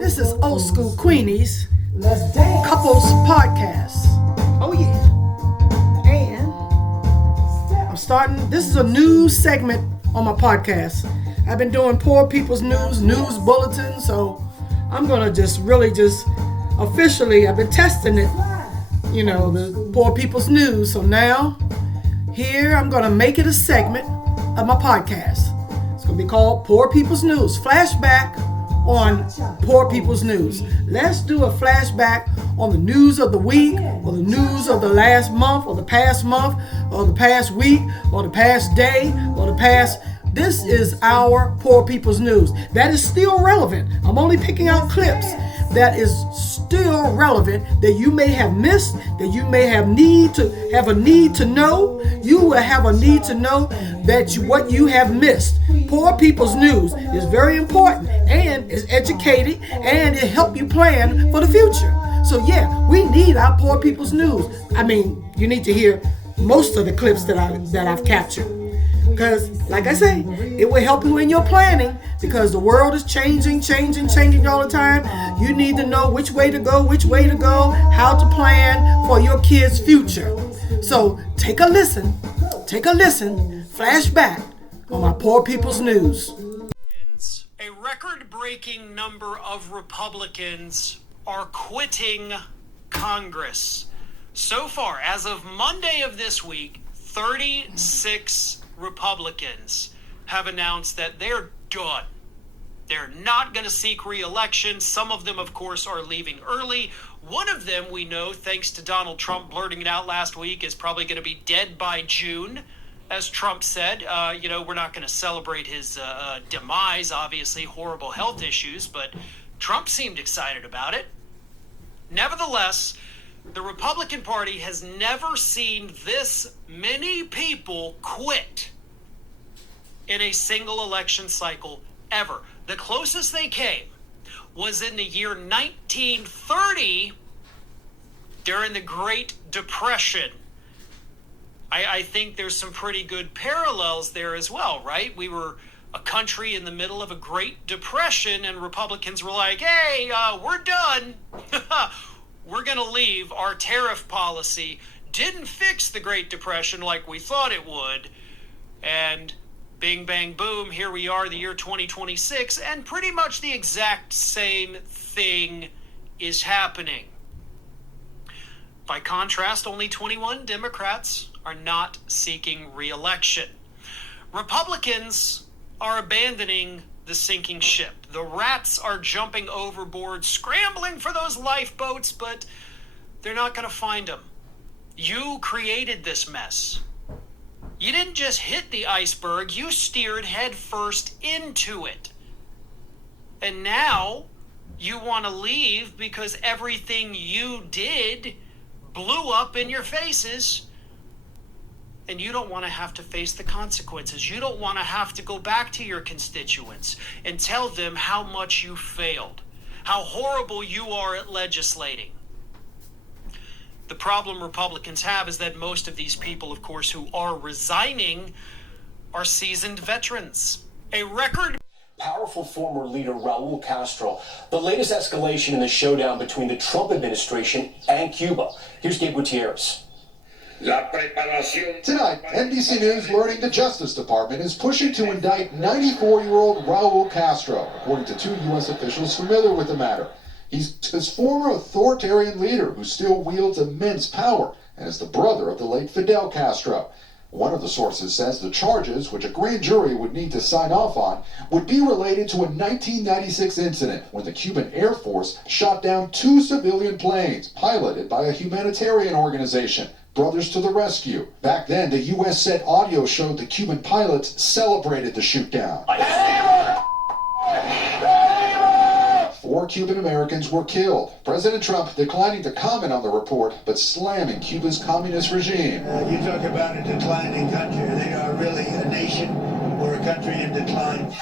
This is Old School Queenies Couples Podcast. Oh yeah. And I'm starting, this is a new segment on my podcast. I've been doing poor people's news bulletins, so I'm gonna just officially, I've been testing it, the poor people's news. So now, here I'm gonna make it a segment of my podcast. It's gonna be called Poor People's News. Flashback on Poor People's News. Let's do a flashback on the news of the week, or the news of the last month, or the past month, or the past week, or the past day, or the past. This is our Poor People's News. That is still relevant. I'm only picking out clips that is still relevant, that you may have missed, that you may have a need to know. You will have a need to know that what you have missed. Poor People's News is very important, and is educated, and it help you plan for the future. So yeah, we need our Poor People's News. I mean, you need to hear most of the clips that I've captured. Because, like I say, it will help you in your planning, because the world is changing all the time. You need to know which way to go, how to plan for your kids' future. So take a listen, flashback on my Poor People's News. A record-breaking number of Republicans are quitting Congress. So far, as of Monday of this week, 36 Republicans have announced that they're done. They're not going to seek re-election. Some of them, of course, are leaving early. One of them, we know, thanks to Donald Trump blurting it out last week, is probably going to be dead by June. As Trump said, we're not going to celebrate his demise, obviously, horrible health issues, but Trump seemed excited about it. Nevertheless, the Republican Party has never seen this many people quit in a single election cycle ever. The closest they came was in the year 1930 during the Great Depression. I think there's some pretty good parallels there as well, right? We were a country in the middle of a Great Depression, and Republicans were like, hey, we're done. We're going to leave. Our tariff policy didn't fix the Great Depression like we thought it would. And bing, bang, boom, here we are, the year 2026, and pretty much the exact same thing is happening. By contrast, only 21 Democrats are not seeking re-election. Republicans are abandoning the sinking ship. The rats are jumping overboard, scrambling for those lifeboats, but they're not going to find them. You created this mess. You didn't just hit the iceberg, you steered headfirst into it. And now you want to leave because everything you did blew up in your faces. And you don't want to have to face the consequences. You don't want to have to go back to your constituents and tell them how much you failed, how horrible you are at legislating. The problem Republicans have is that most of these people, of course, who are resigning are seasoned veterans. A record powerful former leader Raul Castro. The latest escalation in the showdown between the Trump administration and Cuba. Here's Gabe Gutierrez. Tonight, NBC News learning the Justice Department is pushing to indict 94-year-old Raul Castro, according to two U.S. officials familiar with the matter. He's his former authoritarian leader who still wields immense power and is the brother of the late Fidel Castro. One of the sources says the charges, which a grand jury would need to sign off on, would be related to a 1996 incident when the Cuban Air Force shot down two civilian planes piloted by a humanitarian organization, Brothers to the Rescue. Back then, the U.S. said audio showed the Cuban pilots celebrated the shoot-down. 4 Cuban Americans were killed. President Trump declining to comment on the report, but slamming Cuba's communist regime. You talk about a declining country. They are really a nation or a country in decline.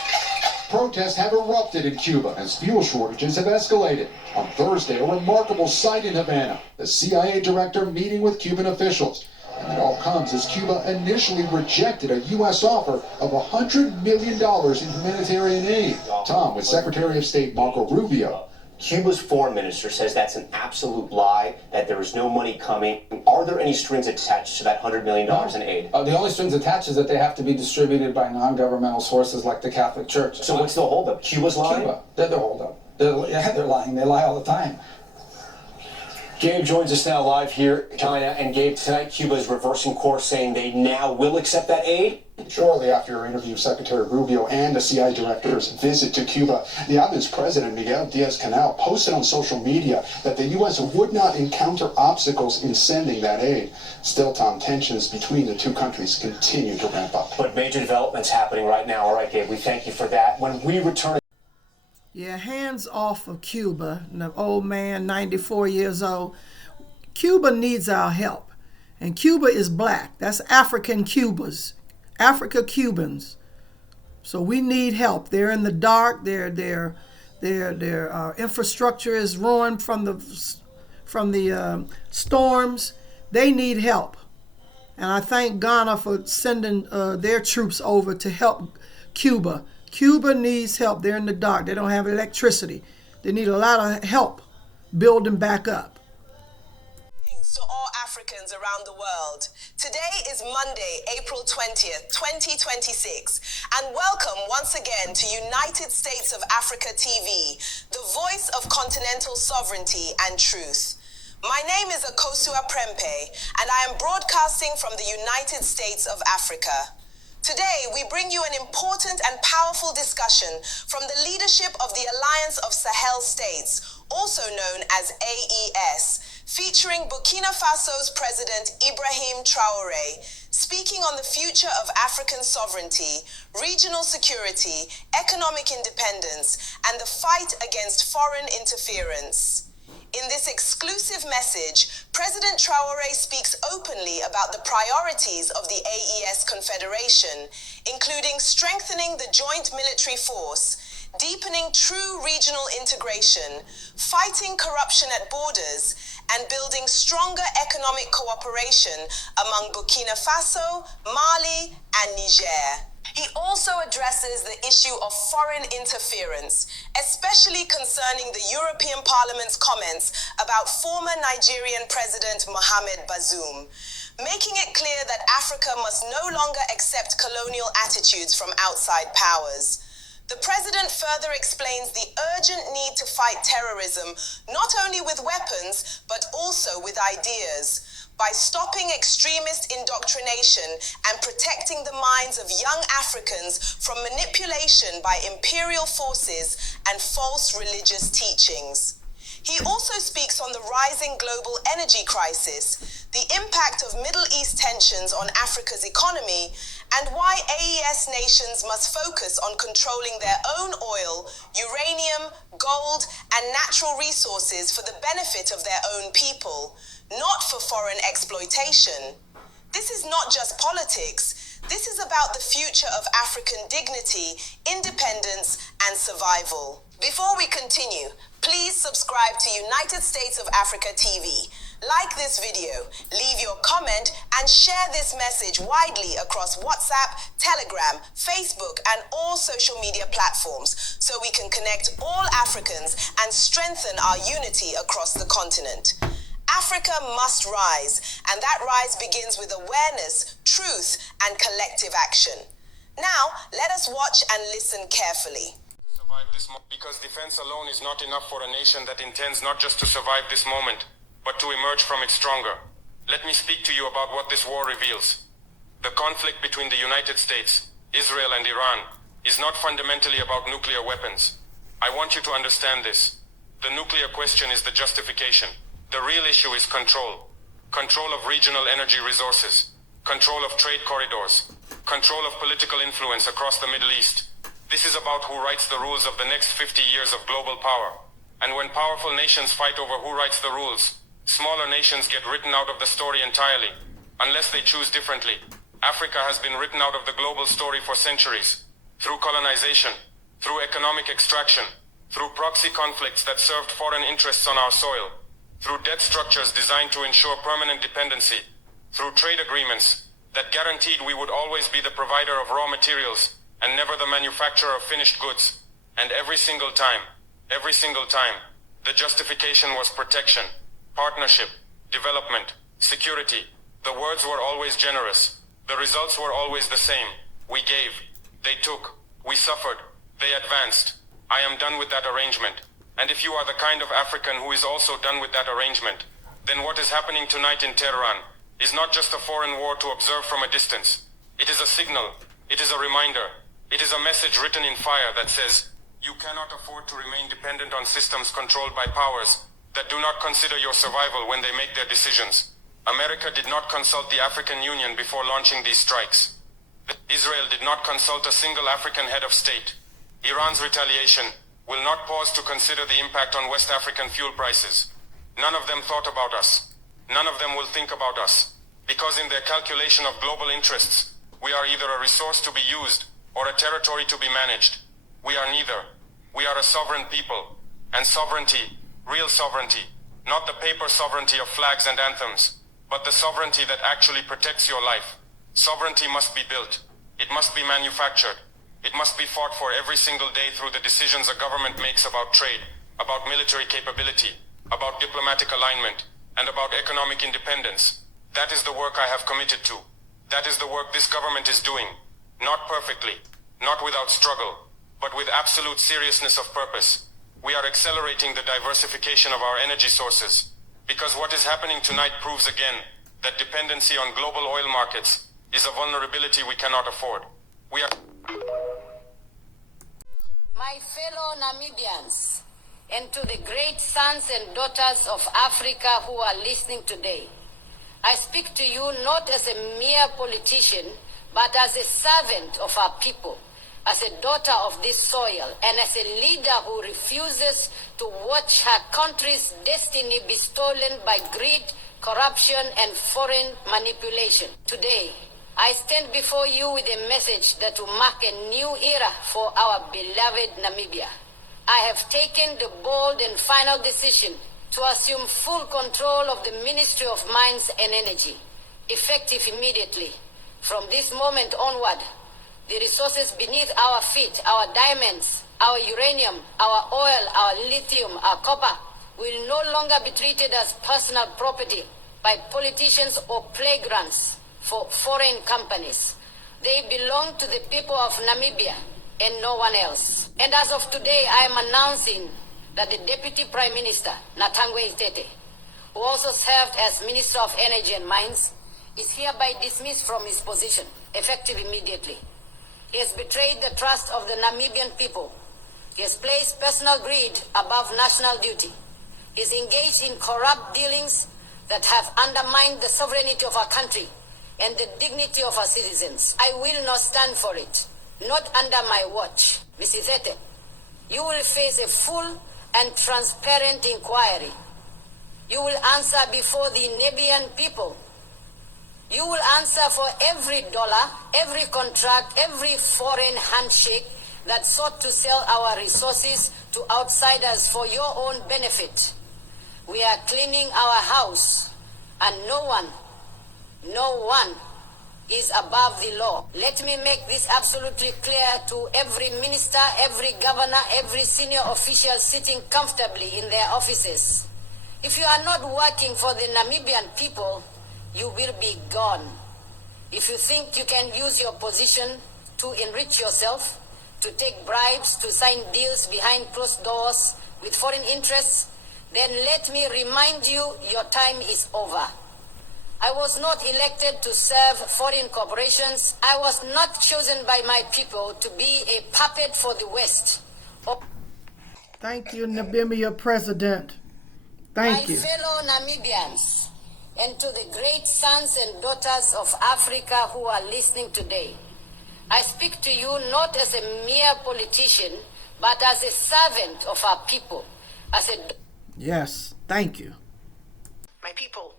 Protests have erupted in Cuba as fuel shortages have escalated. On Thursday, a remarkable sight in Havana, the CIA director meeting with Cuban officials. And it all comes as Cuba initially rejected a U.S. offer of $100 million in humanitarian aid. Tom with Secretary of State Marco Rubio. Cuba's foreign minister says that's an absolute lie, that there is no money coming. Are there any strings attached to that $100 million in aid? The only strings attached is that they have to be distributed by non-governmental sources like the Catholic Church. So what's the holdup? Cuba's lying? Cuba. They're the holdup. They're lying. They lie all the time. Gabe joins us now live here in China. And Gabe, tonight Cuba is reversing course, saying they now will accept that aid? Shortly after your interview, Secretary Rubio and the CIA director's visit to Cuba, the island's president, Miguel Diaz-Canel, posted on social media that the U.S. would not encounter obstacles in sending that aid. Still, Tom, tensions between the two countries continue to ramp up. But major developments happening right now. All right, Gabe, we thank you for that. When we return... Yeah, hands off of Cuba. The old man, 94 years old. Cuba needs our help. And Cuba is black. That's African Cubans. Africa Cubans. So we need help. They're in the dark. Their infrastructure is ruined from the storms. They need help. And I thank Ghana for sending their troops over to help Cuba. Cuba needs help. They're in the dark. They don't have electricity. They need a lot of help building back up. To all Africans around the world. Today is Monday, April 20th, 2026, and welcome once again to United States of Africa TV, the voice of continental sovereignty and truth. My name is Akosua Prempeh, and I am broadcasting from the United States of Africa. Today, we bring you an important and powerful discussion from the leadership of the Alliance of Sahel States, also known as AES, featuring Burkina Faso's President Ibrahim Traoré, speaking on the future of African sovereignty, regional security, economic independence, and the fight against foreign interference. In this exclusive message, President Traoré speaks openly about the priorities of the AES Confederation, including strengthening the joint military force, deepening true regional integration, fighting corruption at borders, and building stronger economic cooperation among Burkina Faso, Mali, and Niger. He also addresses the issue of foreign interference, especially concerning the European Parliament's comments about former Nigerian President Mohamed Bazoum, making it clear that Africa must no longer accept colonial attitudes from outside powers. The president further explains the urgent need to fight terrorism not only with weapons, but also with ideas, by stopping extremist indoctrination and protecting the minds of young Africans from manipulation by imperial forces and false religious teachings. He also speaks on the rising global energy crisis, the impact of Middle East tensions on Africa's economy, and why AES nations must focus on controlling their own oil, uranium, gold, and natural resources for the benefit of their own people, not for foreign exploitation. This is not just politics. This is about the future of African dignity, independence, and survival. Before we continue, please subscribe to United States of Africa TV. Like this video, leave your comment, and share this message widely across WhatsApp, Telegram, Facebook, and all social media platforms so we can connect all Africans and strengthen our unity across the continent. Africa must rise, and that rise begins with awareness, truth, and collective action. Now, let us watch and listen carefully. Because defense alone is not enough for a nation that intends not just to survive this moment, but to emerge from it stronger. Let me speak to you about what this war reveals. The conflict between the United States, Israel, and Iran is not fundamentally about nuclear weapons. I want you to understand this. The nuclear question is the justification. The real issue is control. Control of regional energy resources. Control of trade corridors. Control of political influence across the Middle East. This is about who writes the rules of the next 50 years of global power. And when powerful nations fight over who writes the rules, smaller nations get written out of the story entirely, unless they choose differently. Africa has been written out of the global story for centuries, through colonization, through economic extraction, through proxy conflicts that served foreign interests on our soil, through debt structures designed to ensure permanent dependency, through trade agreements that guaranteed we would always be the provider of raw materials and never the manufacturer of finished goods. And every single time, The justification was protection, partnership, development, security. The words were always generous. The results were always the same. We gave, they took, we suffered, they advanced. I am done with that arrangement. And if you are the kind of African who is also done with that arrangement, then what is happening tonight in Tehran is not just a foreign war to observe from a distance. It is a signal. It is a reminder. It is a message written in fire that says, you cannot afford to remain dependent on systems controlled by powers that do not consider your survival when they make their decisions. America did not consult the African Union before launching these strikes. Israel did not consult a single African head of state. Iran's retaliation will not pause to consider the impact on West African fuel prices. None of them thought about us. None of them will think about us. Because in their calculation of global interests, we are either a resource to be used or a territory to be managed. We are neither. We are a sovereign people. And sovereignty, real sovereignty, not the paper sovereignty of flags and anthems, but the sovereignty that actually protects your life. Sovereignty must be built. It must be manufactured. It must be fought for every single day through the decisions a government makes about trade, about military capability, about diplomatic alignment, and about economic independence. That is the work I have committed to. That is the work this government is doing. Not perfectly, not without struggle, but with absolute seriousness of purpose. We are accelerating the diversification of our energy sources, because what is happening tonight proves again that dependency on global oil markets is a vulnerability we cannot afford. We are... My fellow Namibians, and to the great sons and daughters of Africa who are listening today, I speak to you not as a mere politician, but as a servant of our people, as a daughter of this soil, and as a leader who refuses to watch her country's destiny be stolen by greed, corruption, and foreign manipulation. Today, I stand before you with a message that will mark a new era for our beloved Namibia. I have taken the bold and final decision to assume full control of the Ministry of Mines and Energy, effective immediately. From this moment onward, the resources beneath our feet, our diamonds, our uranium, our oil, our lithium, our copper, will no longer be treated as personal property by politicians or playgrounds for foreign companies. They belong to the people of Namibia and no one else. And as of today, I am announcing that the Deputy Prime Minister, Natangwe Itete, who also served as Minister of Energy and Mines, is hereby dismissed from his position, effective immediately. He has betrayed the trust of the Namibian people. He has placed personal greed above national duty. He is engaged in corrupt dealings that have undermined the sovereignty of our country and the dignity of our citizens. I will not stand for it, not under my watch. Mrs. Itete, you will face a full and transparent inquiry. You will answer before the Namibian people. You will answer for every dollar, every contract, every foreign handshake that sought to sell our resources to outsiders for your own benefit. We are cleaning our house, and no one is above the law. Let me make this absolutely clear to every minister, every governor, every senior official sitting comfortably in their offices. If you are not working for the Namibian people, you will be gone. If you think you can use your position to enrich yourself, to take bribes, to sign deals behind closed doors with foreign interests, then let me remind you, your time is over. I was not elected to serve foreign corporations. I was not chosen by my people to be a puppet for the West. Thank you, Namibia President. Thank you. My fellow Namibians, and to the great sons and daughters of Africa who are listening today, I speak to you not as a mere politician, but as a servant of our people. Yes, thank you. My people,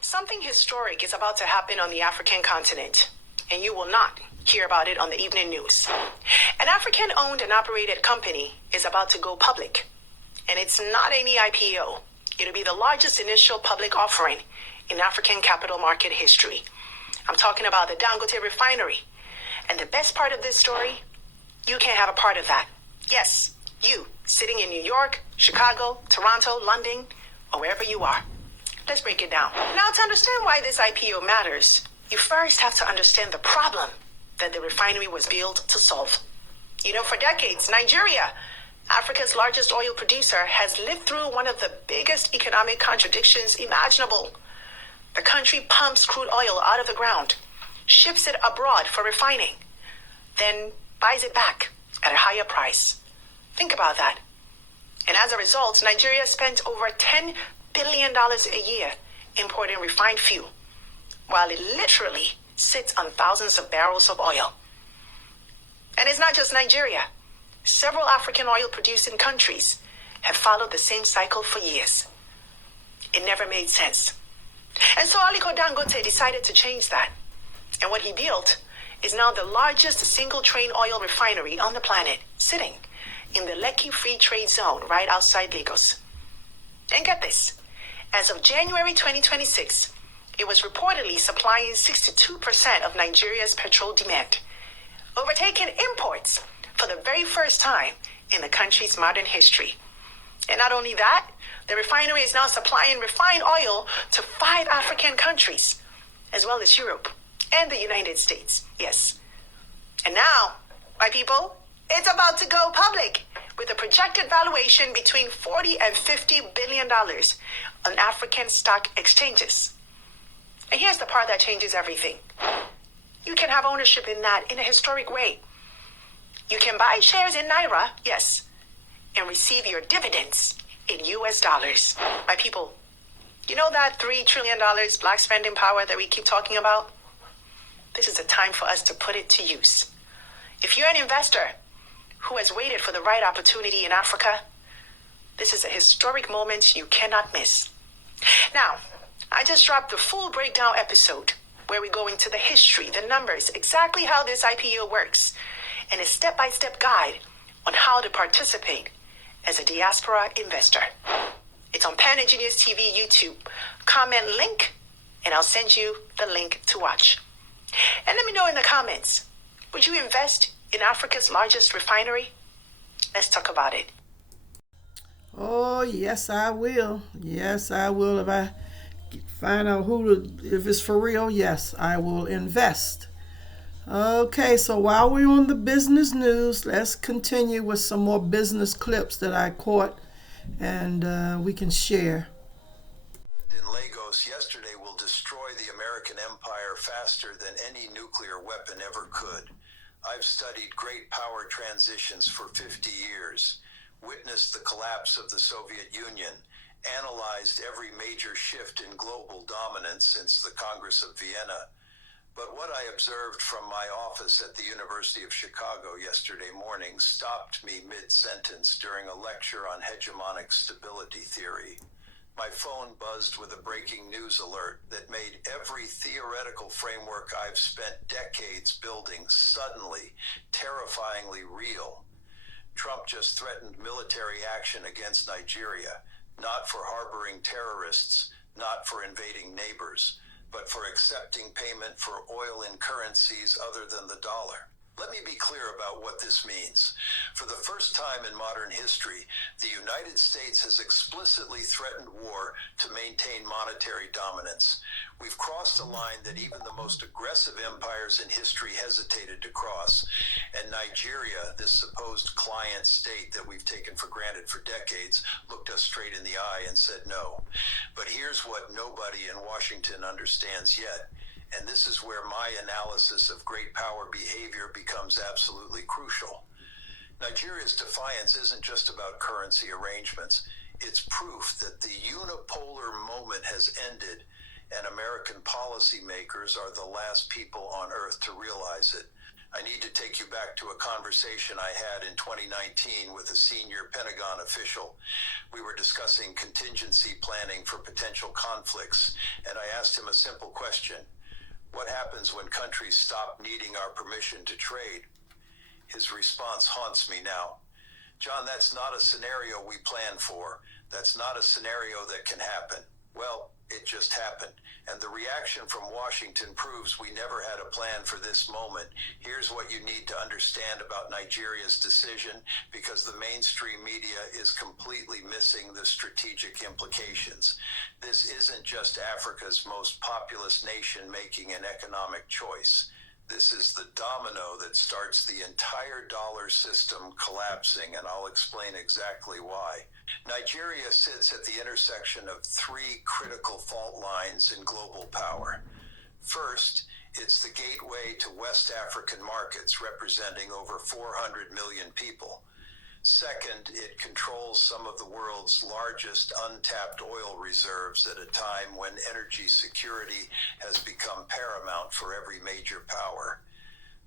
something historic is about to happen on the African continent, and you will not hear about it on the evening news. An African-owned and operated company is about to go public, and it's not any IPO. It'll be the largest initial public offering in African capital market history. I'm talking about the Dangote refinery. And the best part of this story, you can have a part of that. Yes, you, sitting in New York, Chicago, Toronto, London, or wherever you are. Let's break it down. Now, to understand why this IPO matters, you first have to understand the problem that the refinery was built to solve. You know, for decades, Nigeria, Africa's largest oil producer, has lived through one of the biggest economic contradictions imaginable. The country pumps crude oil out of the ground, ships it abroad for refining, then buys it back at a higher price. Think about that. And as a result, Nigeria spent over $10 billion a year importing refined fuel, while it literally sits on thousands of barrels of oil. And it's not just Nigeria. Several African oil-producing countries have followed the same cycle for years. It never made sense. And so Aliko Dangote decided to change that. And what he built is now the largest single-train oil refinery on the planet, sitting in the Lekki Free Trade Zone right outside Lagos. And get this, as of January 2026, it was reportedly supplying 62% of Nigeria's petrol demand, overtaking imports for the very first time in the country's modern history. And not only that, the refinery is now supplying refined oil to 5 African countries, as well as Europe and the United States. Yes. And now, my people, it's about to go public with a projected valuation between $40 and $50 billion on African stock exchanges. And here's the part that changes everything. You can have ownership in that in a historic way. You can buy shares in Naira, yes, and receive your dividends in US dollars. My people, you know that $3 trillion black spending power that we keep talking about? This is a time for us to put it to use. If you're an investor who has waited for the right opportunity in Africa, this is a historic moment you cannot miss. Now, I just dropped the full breakdown episode where we go into the history, the numbers, exactly how this IPO works, and a step-by-step guide on how to participate as a diaspora investor. It's on Panda Genius TV YouTube. Comment link, and I'll send you the link to watch. And let me know in the comments, would you invest in Africa's largest refinery? Let's talk about it. Oh, yes, I will. Yes, I will. If I find out if it's for real, yes, I will invest. Okay, so while we're on the business news, let's continue with some more business clips that I caught and we can share. In Lagos yesterday will destroy the American empire faster than any nuclear weapon ever could. I've studied great power transitions for 50 years, witnessed the collapse of the Soviet Union, analyzed every major shift in global dominance since the Congress of Vienna. But what I observed from my office at the University of Chicago yesterday morning stopped me mid-sentence during a lecture on hegemonic stability theory. My phone buzzed with a breaking news alert that made every theoretical framework I've spent decades building suddenly, terrifyingly real. Trump just threatened military action against Nigeria, not for harboring terrorists, not for invading neighbors, but for accepting payment for oil in currencies other than the dollar. Let me be clear about what this means. For the first time in modern history, the United States has explicitly threatened war to maintain monetary dominance. We've crossed a line that even the most aggressive empires in history hesitated to cross. And Nigeria, this supposed client state that we've taken for granted for decades, looked us straight in the eye and said no. But here's what nobody in Washington understands yet. And this is where my analysis of great power behavior becomes absolutely crucial. Nigeria's defiance isn't just about currency arrangements. It's proof that the unipolar moment has ended, and American policymakers are the last people on earth to realize it. I need to take you back to a conversation I had in 2019 with a senior Pentagon official. We were discussing contingency planning for potential conflicts, and I asked him a simple question. What happens when countries stop needing our permission to trade? His response haunts me now. John, that's not a scenario we plan for. That's not a scenario that can happen. Well, It just happened. And the reaction from Washington proves we never had a plan for this moment. Here's what you need to understand about Nigeria's decision, because the mainstream media is completely missing the strategic implications. This isn't just Africa's most populous nation making an economic choice. This is the domino that starts the entire dollar system collapsing, and I'll explain exactly why. Nigeria sits at the intersection of three critical fault lines in global power. First, it's the gateway to West African markets, representing over 400 million people. Second, it controls some of the world's largest untapped oil reserves at a time when energy security has become paramount for every major power.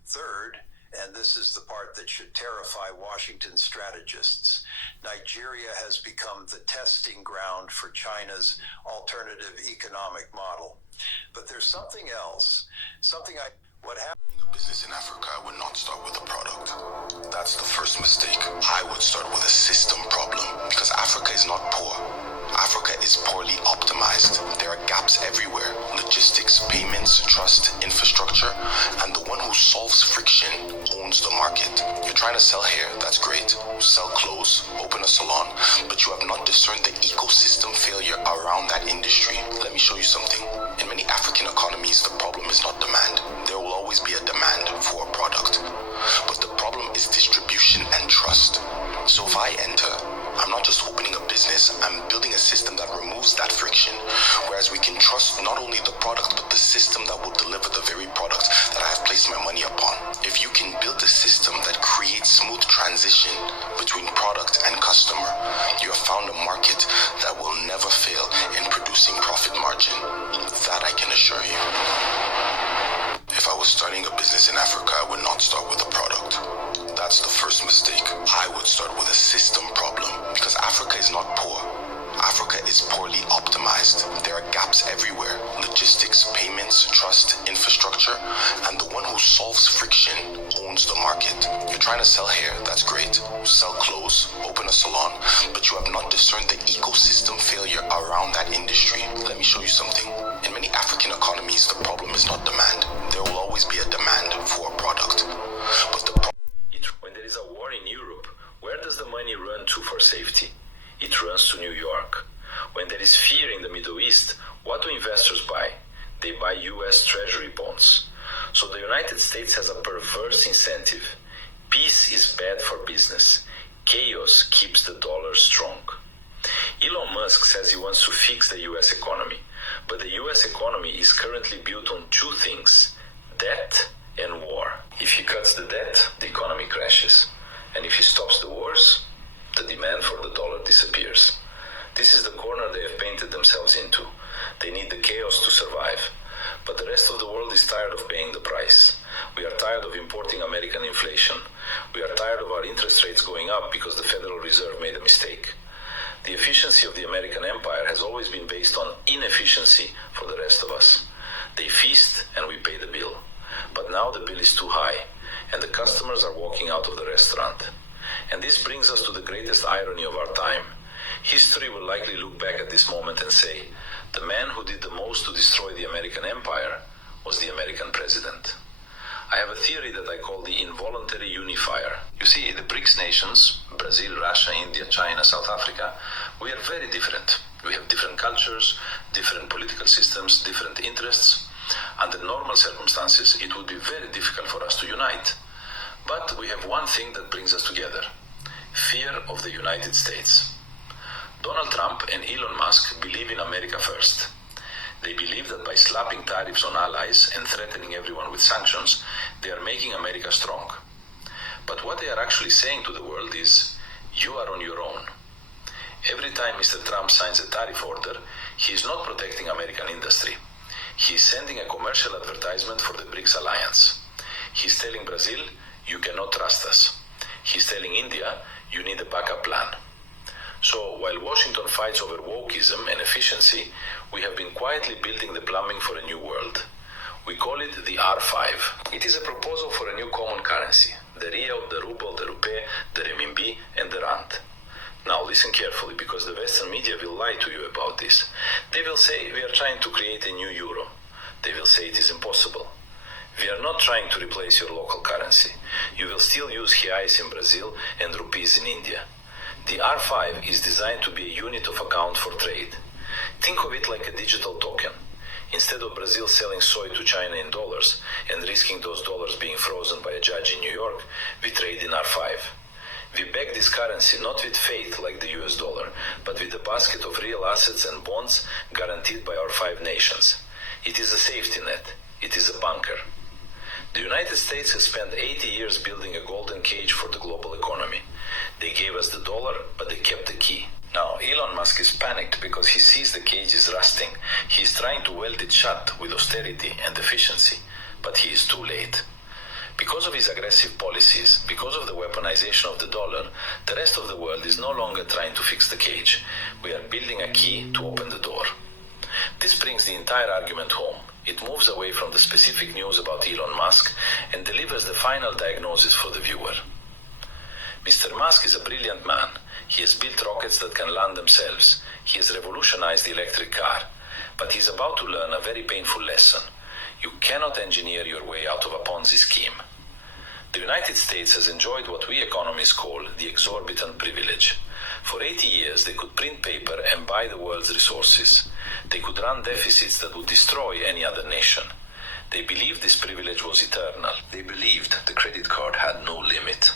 Third, and this is the part that should terrify Washington strategists, Nigeria has become the testing ground for China's alternative economic model. But there's something else, what happened? Business in Africa, I would not start with a product. That's the first mistake. I would start with a system problem, because Africa is not poor. Africa is poorly optimized. There are gaps everywhere: logistics, payments, trust, infrastructure, and the one who solves friction owns the market. You're trying to sell hair, that's great. Sell clothes, open a salon, but you have not discerned the ecosystem failure around that industry. Let me show you something. In many African economies, the problem is not demand. There will always be a demand for a product, but the problem is distribution and trust. So if I enter, I'm not just opening a business, I'm building a system that removes that friction, whereas we can trust not only the product, but the system that will deliver the very product that I have placed my money upon. If you can build a system that creates smooth transition between product and customer, you have found a market that will never fail in producing profit margin. That I can assure you. If I was starting a business in Africa, I would not start with a product. That's the first mistake. I would start with a system problem, because Africa is not poor. Africa is poorly optimized. There are gaps everywhere: logistics, payments, trust, infrastructure, and the one who solves friction owns the market. You're trying to sell hair, that's great. Sell clothes, open a salon, but you have not discerned the ecosystem failure around that industry. Let me show you something. In many African economies, the problem is not demand. There will always be a demand for a product, but the when there is a war in Europe, where does the money run to for safety? It runs to New York. When there is fear in the Middle East, what do investors buy? They buy US Treasury bonds. So the United States has a perverse incentive. Peace is bad for business. Chaos keeps the dollar strong. Elon Musk says he wants to fix the US economy, but the US economy is currently built on two things: debt and war. If he cuts the debt, the economy crashes. And if he stops the wars, the demand for the dollar disappears. This is the corner they have painted themselves into. They need the chaos to survive. But the rest of the world is tired of paying the price. We are tired of importing American inflation. We are tired of our interest rates going up because the Federal Reserve made a mistake. The efficiency of the American empire has always been based on inefficiency for the rest of us. They feast and we pay the bill. But now the bill is too high, and the customers are walking out of the restaurant. And this brings us to the greatest irony of our time. History will likely look back at this moment and say, the man who did the most to destroy the American empire was the American president. I have a theory that I call the involuntary unifier. You see, the BRICS nations, Brazil, Russia, India, China, South Africa, we are very different. We have different cultures, different political systems, different interests. Under normal circumstances, it would be very difficult for us to unite. But we have one thing that brings us together: fear of the United States. Donald Trump and Elon Musk believe in America first. They believe that by slapping tariffs on allies and threatening everyone with sanctions, they are making America strong. But what they are actually saying to the world is, you are on your own. Every time Mr. Trump signs a tariff order, he is not protecting American industry. He is sending a commercial advertisement for the BRICS alliance. He's telling Brazil, you cannot trust us. He's telling India, you need a backup plan. So while Washington fights over wokeism and efficiency, we have been quietly building the plumbing for a new world. We call it the R5. It is a proposal for a new common currency: the real, the ruble, the rupee, the renminbi, and the rand. Now listen carefully, because the Western media will lie to you about this. They will say we are trying to create a new euro. They will say it is impossible. We are not trying to replace your local currency. You will still use reais in Brazil and rupees in India. The R5 is designed to be a unit of account for trade. Think of it like a digital token. Instead of Brazil selling soy to China in dollars and risking those dollars being frozen by a judge in New York, we trade in R5. We back this currency not with faith like the US dollar, but with a basket of real assets and bonds guaranteed by our 5 nations. It is a safety net. It is a bunker. The United States has spent 80 years building a golden cage for the global economy. They gave us the dollar, but they kept the key. Now, Elon Musk is panicked because he sees the cage is rusting. He is trying to weld it shut with austerity and efficiency, but he is too late. Because of his aggressive policies, because of the weaponization of the dollar, the rest of the world is no longer trying to fix the cage. We are building a key to open the door. This brings the entire argument home. It moves away from the specific news about Elon Musk and delivers the final diagnosis for the viewer. Mr. Musk is a brilliant man. He has built rockets that can land themselves. He has revolutionized the electric car. But he's about to learn a very painful lesson. You cannot engineer your way out of a Ponzi scheme. The United States has enjoyed what we economists call the exorbitant privilege. For 80 years, they could print paper and buy the world's resources. They could run deficits that would destroy any other nation. They believed this privilege was eternal. They believed the credit card had no limit.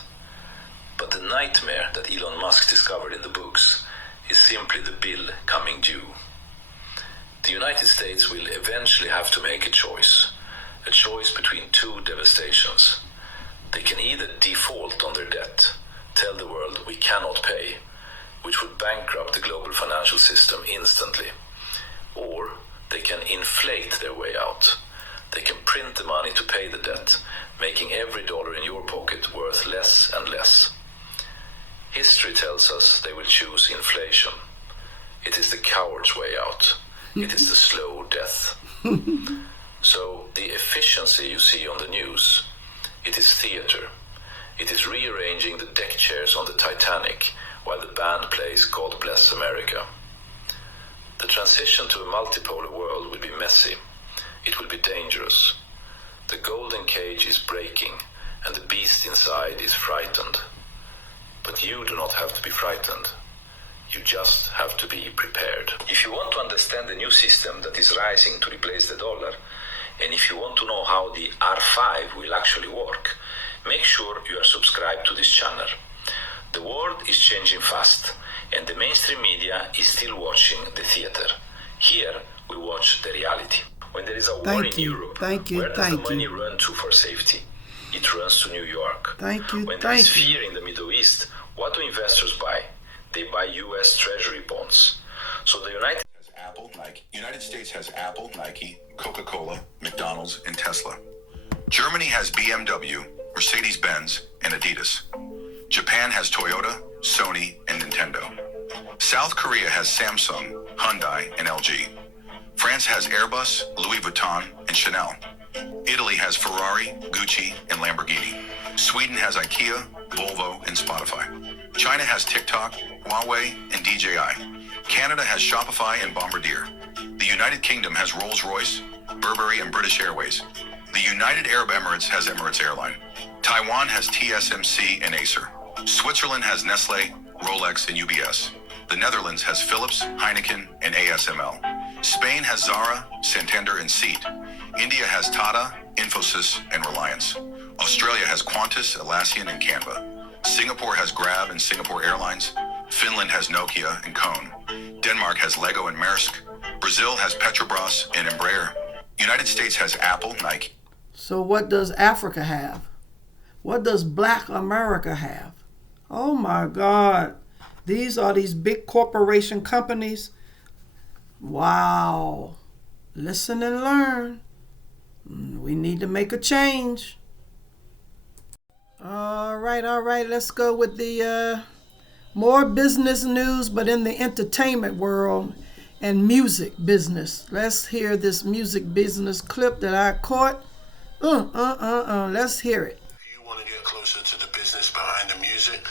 But the nightmare that Elon Musk discovered in the books is simply the bill coming due. The United States will eventually have to make a choice between 2 devastations. They can either default on their debt, tell the world we cannot pay, which would bankrupt the global financial system instantly, or they can inflate their way out. They can print the money to pay the debt, making every dollar in your pocket worth less and less. History tells us they will choose inflation. It is the coward's way out. It is the slow death. So the efficiency you see on the news, it is theater. It is rearranging the deck chairs on the Titanic while the band plays God Bless America. The transition to a multipolar world will be messy. It will be dangerous. The golden cage is breaking and the beast inside is frightened. But you do not have to be frightened. You just have to be prepared. If you want to understand the new system that is rising to replace the dollar, and if you want to know how the R5 will actually work, make sure you are subscribed to this channel. The world is changing fast, and the mainstream media is still watching the theater. Here, we watch the reality. When there is a war in Europe, where does the money run to for safety? It runs to New York. When there is fear in the Middle East, what do investors buy? They buy U.S. Treasury bonds. So the United States has Apple, Nike, Coca-Cola, McDonald's, and Tesla. Germany has BMW, Mercedes-Benz, and Adidas. Japan has Toyota, Sony, and Nintendo. South Korea has Samsung, Hyundai, and LG. France has Airbus, Louis Vuitton, and Chanel. Italy has Ferrari, Gucci, and Lamborghini. Sweden has IKEA, Volvo, and Spotify. China has TikTok, Huawei, and DJI. Canada has Shopify and Bombardier. The United Kingdom has Rolls-Royce, Burberry, and British Airways. The United Arab Emirates has Emirates Airline. Taiwan has TSMC and Acer. Switzerland has Nestle, Rolex, and UBS. The Netherlands has Philips, Heineken, and ASML. Spain has Zara, Santander, and Seat. India has Tata, Infosys, and Reliance. Australia has Qantas, Atlassian, and Canva. Singapore has Grab and Singapore Airlines. Finland has Nokia and Kone. Denmark has Lego and Maersk. Brazil has Petrobras and Embraer. United States has Apple, Nike. So what does Africa have? What does Black America have? Oh my God. These are these big corporation companies. Wow. Listen and learn. We need to make a change. All right. Let's go with the more business news, but in the entertainment world and music business. Let's hear this music business clip that I caught. Let's hear it. If you want to get closer to the business behind the music,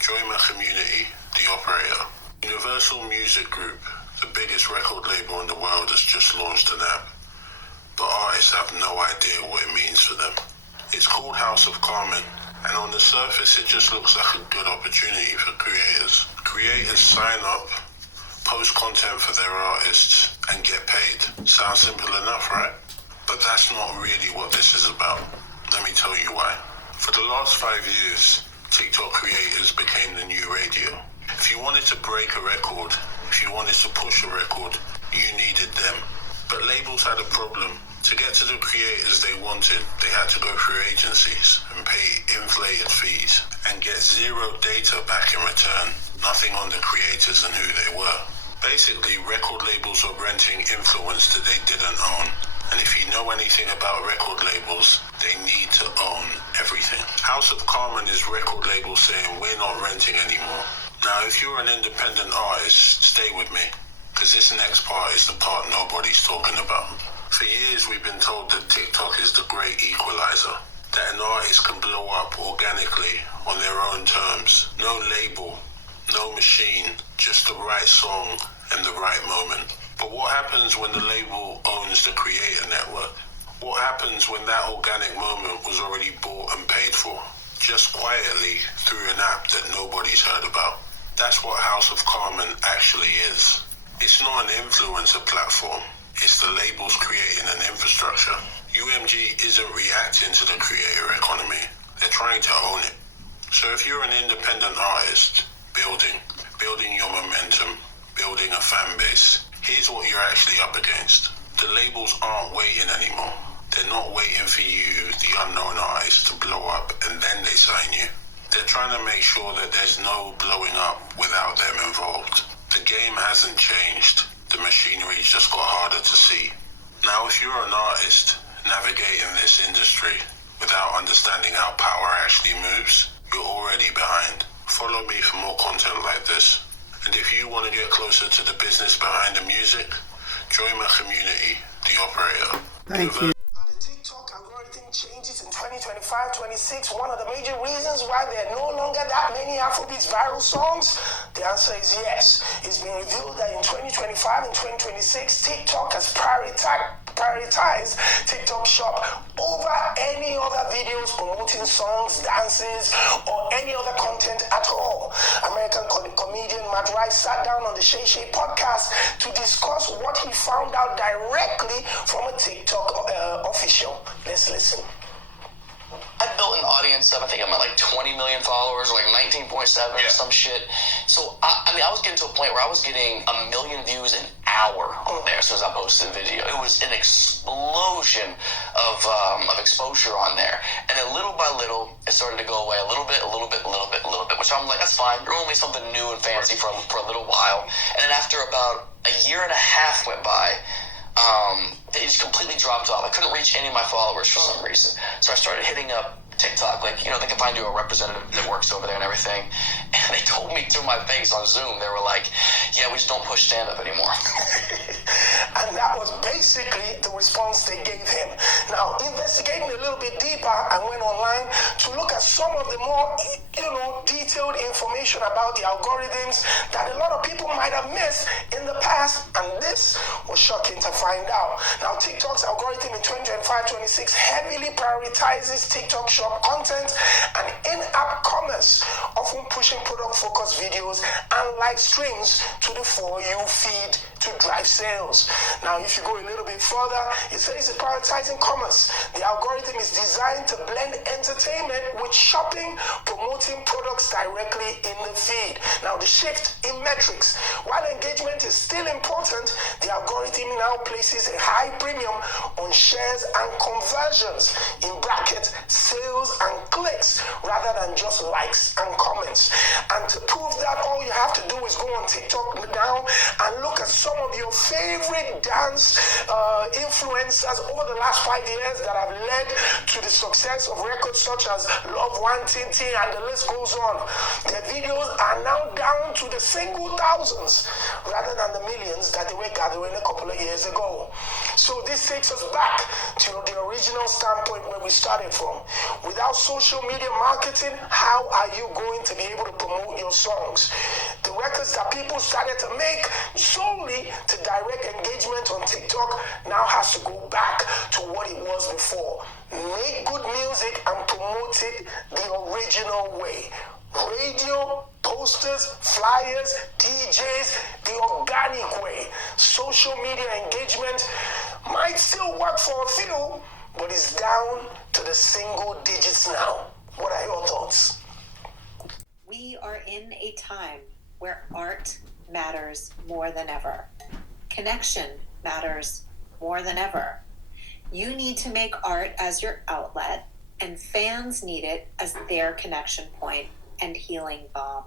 Join my community, The Operator. Universal Music Group, the biggest record label in the world, has just launched an app. But artists have no idea what it means for them. It's called House of Carmen, and on the surface it just looks like a good opportunity for creators. Creators sign up, post content for their artists, and get paid. Sounds simple enough, right? But that's not really what this is about. Let me tell you why. For the last 5 years, TikTok creators became the new radio. If you wanted to break a record, if you wanted to push a record, you needed them. But labels had a problem. To get to the creators they wanted, they had to go through agencies and pay inflated fees and get zero data back in return. Nothing on the creators and who they were. Basically, record labels were renting influence that they didn't own. And if you know anything about record labels, they need to own everything. House of Carmen is record labels saying we're not renting anymore. Now, if you're an independent artist, stay with me, because this next part is the part nobody's talking about. For years, we've been told that TikTok is the great equalizer, that an artist can blow up organically on their own terms. No label, no machine, just the right song and the right moment. But what happens when the label owns the creator network? What happens when that organic moment was already bought and paid for, just quietly through an app that nobody's heard about? That's what House of Carmen actually is. It's not an influencer platform. It's the labels creating an infrastructure. UMG isn't reacting to the creator economy. They're trying to own it. So if you're an independent artist, building your momentum, building a fan base, here's what you're actually up against. The labels aren't waiting anymore. They're not waiting for you, the unknown artist, to blow up and then they sign you. They're trying to make sure that there's no blowing up without them involved. The game hasn't changed. The machinery's just got harder to see. Now, if you're an artist navigating this industry without understanding how power actually moves, you're already behind. Follow me for more content like this. And if you want to get closer to the business behind the music, join my community, The Operator. Thank you. The TikTok algorithm changes in 2025-26. One of the major reasons why there are no longer that many Afrobeats viral songs? The answer is yes. It's been revealed that in 2025 and 2026, TikTok has prioritized TikTok Shop over any other videos promoting songs, dances, or any other content at all. American comedian Matt Rice sat down on the Shay Shay podcast to discuss what he found out directly from a TikTok official. Let's listen. I built an audience of, I think I'm at like 20 million followers, or like 19.7 or some shit. So, I mean, I was getting to a point where I was getting 1 million views an hour on there as soon as I posted a video. It was an explosion of exposure on there. And then little by little, it started to go away a little bit, which I'm like, that's fine. You're only something new and fancy for a little while. And then after about a year and a half went by, they just completely dropped off. I couldn't reach any of my followers for some reason. So I started hitting up TikTok, like, you know, they can find you a representative that works over there and everything. And they told me to my face on Zoom, they were like, yeah, we just don't push stand-up anymore. And that was basically the response they gave him. Now, investigating a little bit deeper, I went online to look at some of the more, detailed information about the algorithms that a lot of people might have missed in the past, and this was shocking to find out. Now, TikTok's algorithm in 2025-26 heavily prioritizes TikTok Shop content and in-app commerce, often pushing product-focused videos and live streams to the For You feed to drive sales. Now, if you go a little bit further, it says it's prioritizing commerce. The algorithm is designed to blend entertainment with shopping, promoting products directly in the feed. Now, the shift in metrics. While engagement is still important, the algorithm now places a high premium on shares and conversions, in brackets, sales and clicks, rather than just likes and comments. And to prove that, all you have to do is go on TikTok now and look at some of your favorite dance influencers over the last 5 years that have led to the success of records such as Love One, Tintin, and the list goes on. They're The videos are now down to the single thousands rather than the millions that they were gathering a couple of years ago. So this takes us back to the original standpoint where we started from. Without social media marketing, how are you going to be able to promote your songs? The records that people started to make solely to direct engagement on TikTok now has to go back to what it was before. Make good music and promote it the original way. Radio, posters, flyers, DJs, the organic way. Social media engagement might still work for a few, but it's down to the single digits now. What are your thoughts? We are in a time where art matters more than ever. Connection matters more than ever. You need to make art as your outlet, and fans need it as their connection point and healing balm.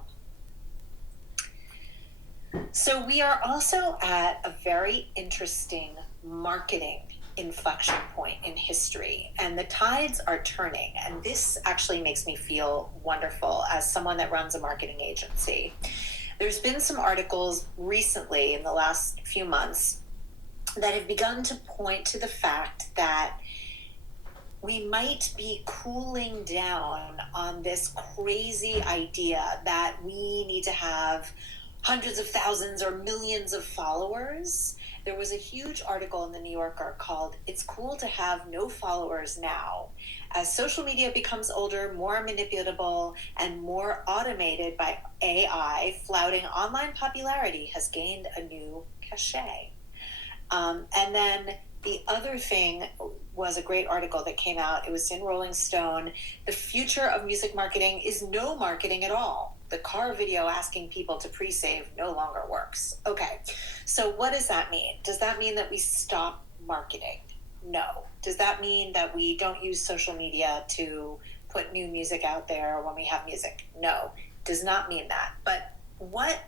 So we are also at a very interesting marketing inflection point in history, and the tides are turning, and this actually makes me feel wonderful as someone that runs a marketing agency. There's been some articles recently in the last few months that have begun to point to the fact that we might be cooling down on this crazy idea that we need to have hundreds of thousands or millions of followers. There was a huge article in the New Yorker called "It's Cool to Have No Followers Now." As social media becomes older, more manipulatable, and more automated by AI, flouting online popularity has gained a new cachet. And then the other thing was a great article that came out. It was in Rolling Stone. The future of music marketing is no marketing at all. The car video asking people to pre-save no longer works. Okay, so what does that mean? Does that mean that we stop marketing? No. Does that mean that we don't use social media to put new music out there when we have music? No, does not mean that. But what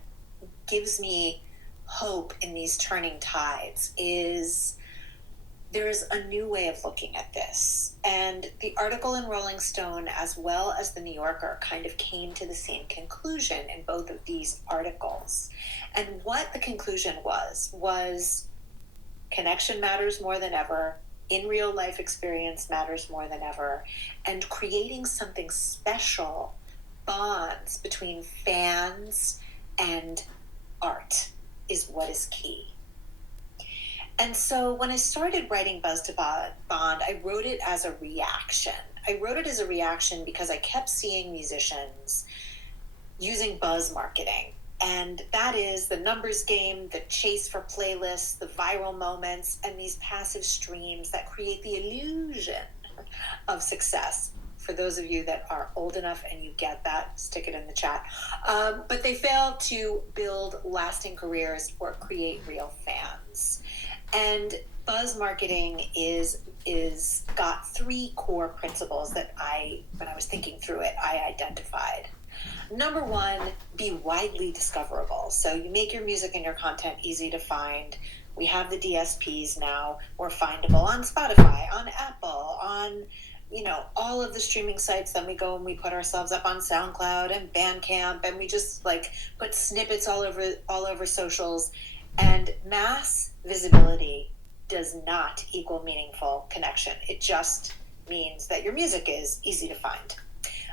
gives me hope in these turning tides is there's a new way of looking at this. And the article in Rolling Stone, as well as the New Yorker, kind of came to the same conclusion in both of these articles. And what the conclusion was connection matters more than ever, in real life experience matters more than ever, and creating something special bonds between fans and art is what is key. And so when I started writing Buzz to Bond, I wrote it as a reaction. I wrote it as a reaction because I kept seeing musicians using buzz marketing. And that is the numbers game, the chase for playlists, the viral moments, and these passive streams that create the illusion of success. For those of you that are old enough and you get that, stick it in the chat. But they fail to build lasting careers or create real fans. And buzz marketing is got three core principles that when I was thinking through it, I identified. Number one, be widely discoverable. So you make your music and your content easy to find. We have the DSPs now. We're findable on Spotify, on Apple, on all of the streaming sites. Then we go and we put ourselves up on SoundCloud and Bandcamp, and we just put snippets all over socials. And mass visibility does not equal meaningful connection. It just means that your music is easy to find.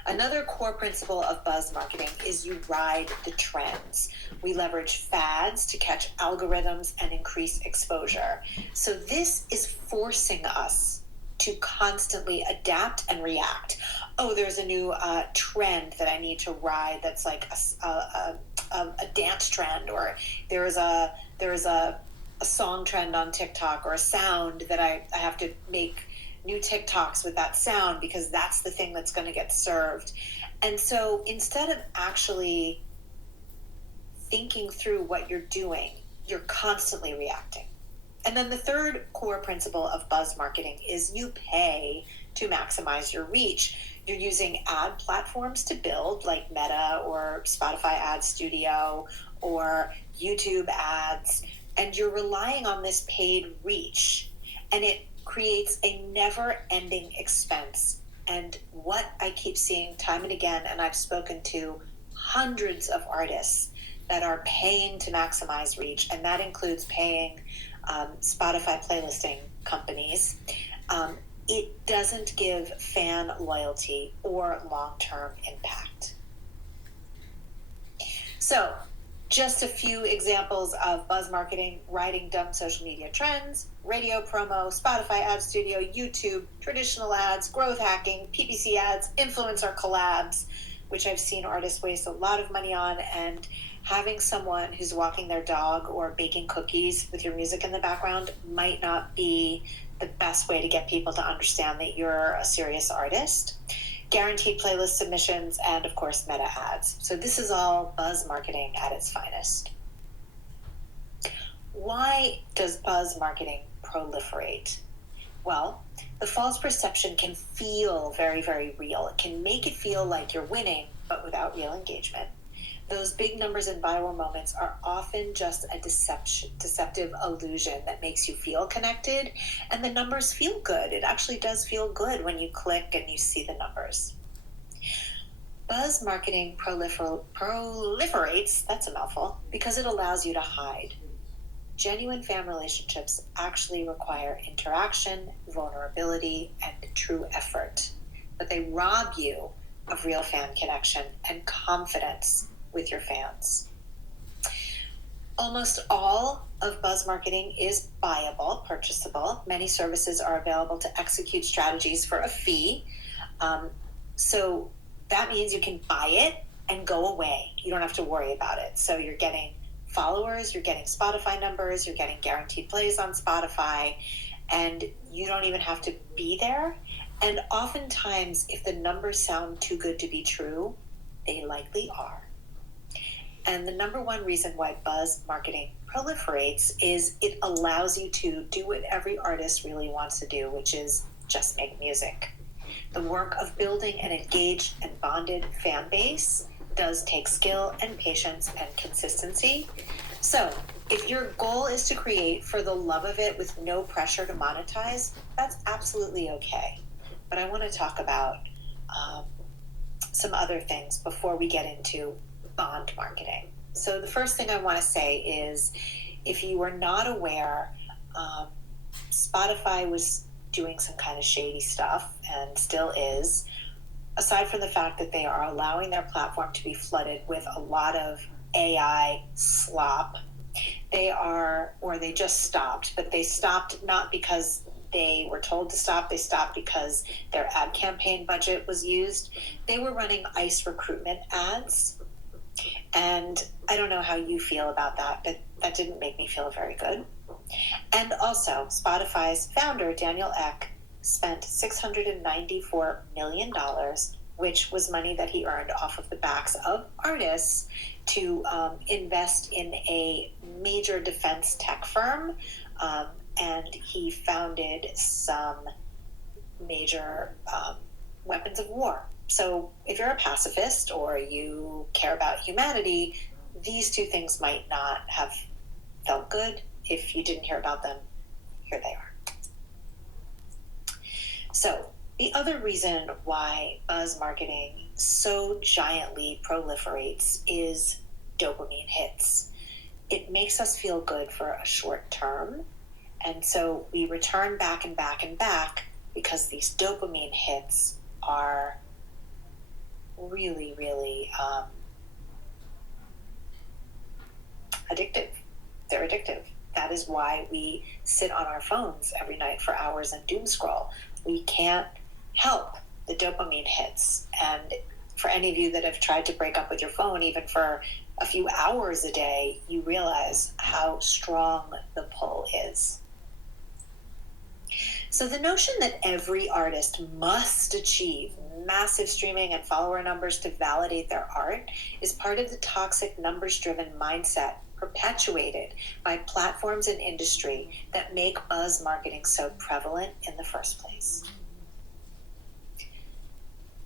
Another core principle of buzz marketing is you ride the trends. We leverage fads to catch algorithms and increase exposure. So this is forcing us to constantly adapt and react. Oh, there's a new trend that I need to ride that's like a dance trend, or there is a song trend on TikTok, or a sound that I have to make new TikToks with that sound because that's the thing that's going to get served. And so instead of actually thinking through what you're doing, you're constantly reacting. And then the third core principle of buzz marketing is you pay to maximize your reach. You're using ad platforms to build, like Meta or Spotify Ad Studio or YouTube ads, and you're relying on this paid reach, and it creates a never-ending expense. And what I keep seeing time and again, and I've spoken to hundreds of artists that are paying to maximize reach, and that includes paying Spotify playlisting companies. It doesn't give fan loyalty or long-term impact. So, just a few examples of buzz marketing: riding dumb social media trends, radio promo, Spotify ad studio, YouTube, traditional ads, growth hacking, PPC ads, influencer collabs, which I've seen artists waste a lot of money on, and having someone who's walking their dog or baking cookies with your music in the background might not be the best way to get people to understand that you're a serious artist. Guaranteed playlist submissions, and of course meta ads. So this is all buzz marketing at its finest. Why does buzz marketing proliferate? Well, the false perception can feel very, very real. It can make it feel like you're winning, but without real engagement. Those big numbers and viral moments are often just a deceptive illusion that makes you feel connected, and the numbers feel good. It actually does feel good when you click and you see the numbers. Buzz marketing proliferates, that's a mouthful, because it allows you to hide. Genuine fan relationships actually require interaction, vulnerability, and true effort, but they rob you of real fan connection and confidence with your fans. Almost all of buzz marketing is buyable, purchasable. Many services are available to execute strategies for a fee. So that means you can buy it and go away. You don't have to worry about it. So you're getting followers, you're getting Spotify numbers, you're getting guaranteed plays on Spotify, and you don't even have to be there. And oftentimes, if the numbers sound too good to be true, they likely are. And the number one reason why buzz marketing proliferates is it allows you to do what every artist really wants to do, which is just make music. The work of building an engaged and bonded fan base does take skill and patience and consistency. So if your goal is to create for the love of it with no pressure to monetize, that's absolutely okay. But I want to talk about some other things before we get into bond marketing. So the first thing I want to say is, if you were not aware, Spotify was doing some kind of shady stuff and still is. Aside from the fact that they are allowing their platform to be flooded with a lot of AI slop, they just stopped, but they stopped not because they were told to stop. They stopped because their ad campaign budget was used. They were running ICE recruitment ads. And I don't know how you feel about that, but that didn't make me feel very good. And also, Spotify's founder, Daniel Ek, spent $694 million, which was money that he earned off of the backs of artists, to invest in a major defense tech firm. And he founded some major weapons of war. So if you're a pacifist or you care about humanity, these two things might not have felt good. If you didn't hear about them, here they are. So the other reason why buzz marketing so giantly proliferates is dopamine hits. It makes us feel good for a short term. And so we return back and back and back because these dopamine hits are really, really addictive. They're addictive. That is why we sit on our phones every night for hours and doom scroll. We can't help the dopamine hits. And for any of you that have tried to break up with your phone, even for a few hours a day, you realize how strong the pull is. So the notion that every artist must achieve massive streaming and follower numbers to validate their art is part of the toxic numbers-driven mindset perpetuated by platforms and industry that make buzz marketing so prevalent in the first place.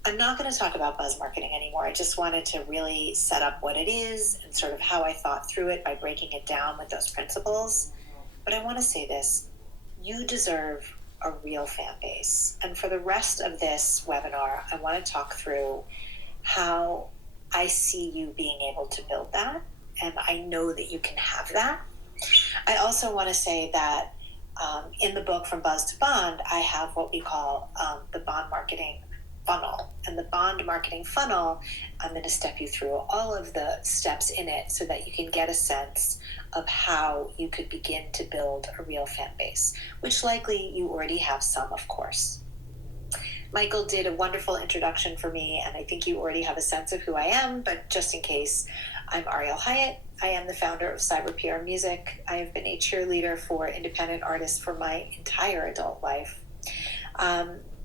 I'm not going to talk about buzz marketing anymore. I just wanted to really set up what it is and sort of how I thought through it by breaking it down with those principles. But I want to say this: you deserve a real fan base. And for the rest of this webinar, I want to talk through how I see you being able to build that, and I know that you can have that. I also want to say that in the book From Buzz to Bond, I have what we call the bond marketing funnel. And the bond marketing funnel, I'm going to step you through all of the steps in it so that you can get a sense of how you could begin to build a real fan base, which likely you already have some, of course. Michael did a wonderful introduction for me, and I think you already have a sense of who I am, but just in case, I'm Ariel Hyatt. I am the founder of Cyber PR Music. I have been a cheerleader for independent artists for my entire adult life.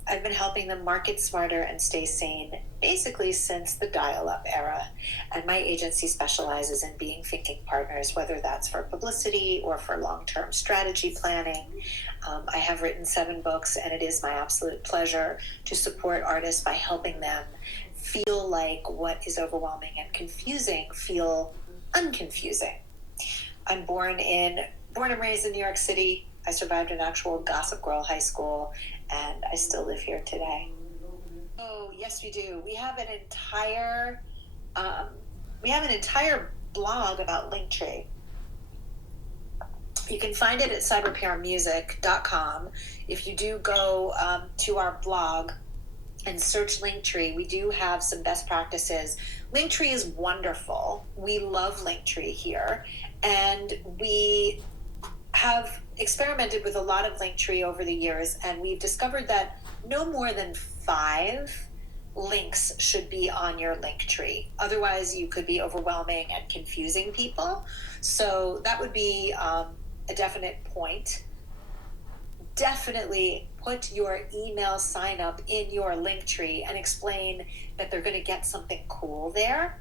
I've been helping them market smarter and stay sane basically since the dial-up era. And my agency specializes in being thinking partners, whether that's for publicity or for long-term strategy planning. I have written 7 books, and it is my absolute pleasure to support artists by helping them feel like what is overwhelming and confusing feel unconfusing. I'm born and raised in New York City. I survived an actual Gossip Girl high school, and I still live here today. Oh, yes, we do. We have an entire blog about Linktree. You can find it at cyberprmusic.com. If you do go to our blog and search Linktree, we do have some best practices. Linktree is wonderful. We love Linktree here, and we have experimented with a lot of Linktree over the years, and we've discovered that no more than 5 links should be on your Linktree. Otherwise, you could be overwhelming and confusing people. So that would be a definite point. Definitely put your email sign up in your Linktree and explain that they're going to get something cool there.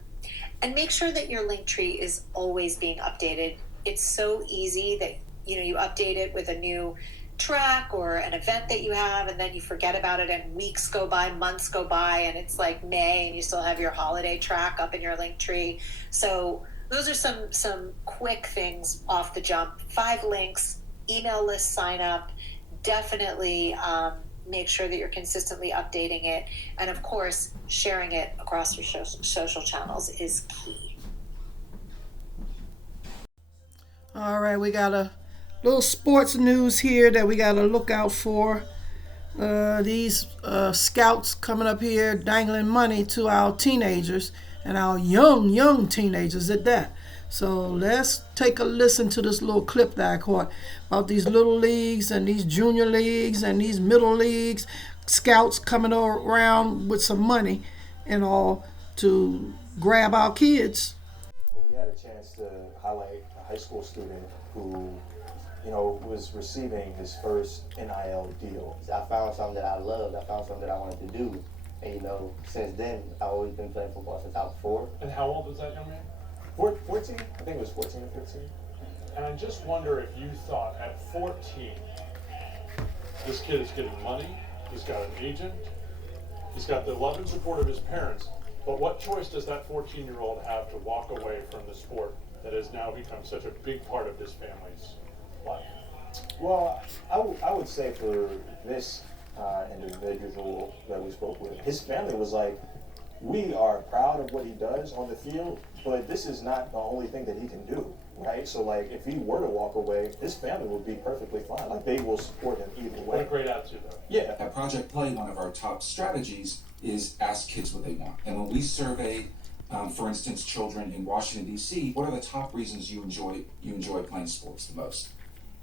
And make sure that your Linktree is always being updated. It's so easy that you update it with a new track or an event that you have, and then you forget about it, and weeks go by, months go by, and it's like May and you still have your holiday track up in your Linktree. So those are some quick things off the jump. 5 links, email list sign up. Definitely make sure that you're consistently updating it, and of course sharing it across your social channels is key. All right, we got a little sports news here that we got to look out for. These scouts coming up here dangling money to our teenagers, and our young teenagers at that. So let's take a listen to this little clip that I caught about these little leagues and these junior leagues and these middle leagues, scouts coming around with some money and all to grab our kids. We had a chance to highlight a high school student who was receiving his first NIL deal. I found something that I loved. I found something that I wanted to do. And, since then, I've always been playing football since I was 4. And how old was that young man? 14? I think it was 14 or 15. And I just wonder if you thought at 14, this kid is getting money, he's got an agent, he's got the love and support of his parents, but what choice does that 14-year-old have to walk away from the sport that has now become such a big part of his family's life? Well, I would say for this individual that we spoke with, his family was like, we are proud of what he does on the field, but this is not the only thing that he can do, right? So, if he were to walk away, his family would be perfectly fine. They will support him either way. What a great attitude, though. Yeah. At Project Play, one of our top strategies is ask kids what they want. And when we survey, for instance, children in Washington, D.C., what are the top reasons you enjoy playing sports the most?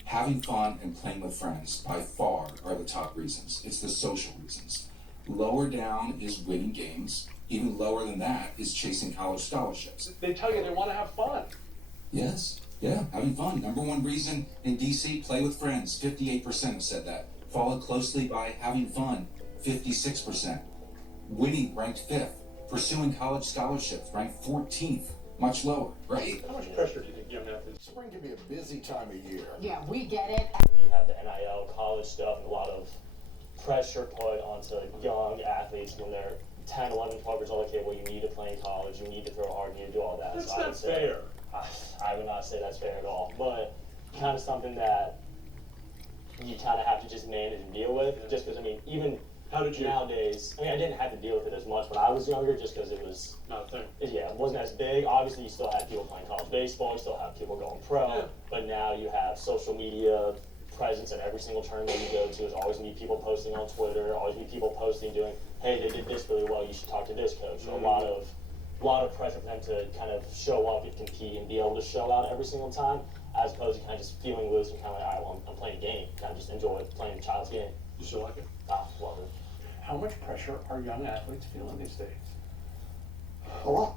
Having fun and playing with friends, by far, are the top reasons. It's the social reasons. Lower down is winning games. Even lower than that is chasing college scholarships. They tell you they want to have fun. Yes, yeah, having fun. Number 1 reason in DC, play with friends. 58% have said that. Followed closely by having fun, 56%. Winning, ranked 5th. Pursuing college scholarships, ranked 14th. Much lower, right? How much pressure do you think young athletes? Spring can be a busy time of year. Yeah, we get it. You have the NIL college stuff and a lot of pressure put onto young athletes when they're 10, 11, 12 years old. Okay, well, you need to play in college, you need to throw hard, you need to do all that. That's so not fair. I would not say that's fair at all, but kind of something that you kind of have to just manage and deal with. Just because, even How did you? Nowadays, I mean, I didn't have to deal with it as much when I was younger, just because it was not a thing. Yeah, it wasn't as big. Obviously, you still had people playing college baseball, you still have people going pro, but now you have social media presence at every single tournament you go to. There's always gonna be people posting on Twitter, always be people posting, doing, hey, they did this really well, you should talk to this coach. So a lot of pressure for them to kind of show up and compete and be able to show out every single time, as opposed to kind of just feeling loose and kind of like, all right, well, I'm playing a game. Kind of just enjoy playing a child's game. You still like it? Love it. How much pressure are young athletes feeling these days? A lot.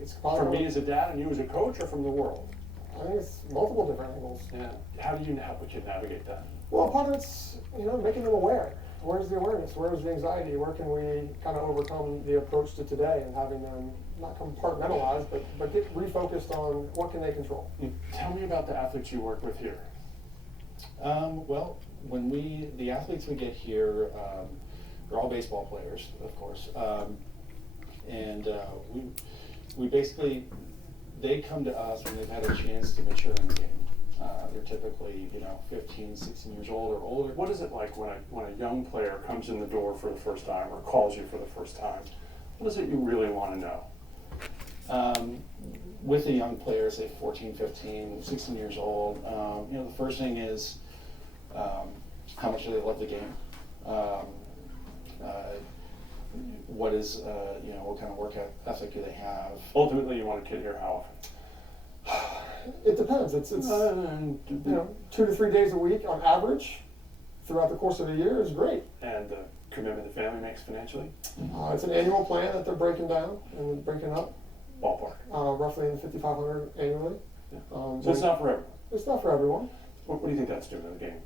It's from me as a dad and you as a coach, or from the world? I think it's multiple different angles. Yeah. How do you help a kid navigate that? Well, part of it's, making them aware. Where's the awareness? Where's the anxiety? Where can we kind of overcome the approach to today and having them not compartmentalize, but get refocused on what can they control? Tell me about the athletes you work with here. Well, the athletes we get here, they're all baseball players, of course, and we basically, they come to us when they've had a chance to mature in the game. They're typically, 15, 16 years old or older. What is it like when a young player comes in the door for the first time or calls you for the first time? What is it you really want to know? With the young players, say 14, 15, 16 years old, the first thing is how much do they love the game? What is, what kind of work ethic do they have? Ultimately, you want a kid here how often? It depends. It's 2 to 3 days a week on average throughout the course of a year is great. And the commitment the family makes financially? It's an annual plan that they're breaking down and breaking up. Ballpark? Roughly $5,500 annually. Yeah. So it's not for everyone? It's not for everyone. What do you think that's doing to the game?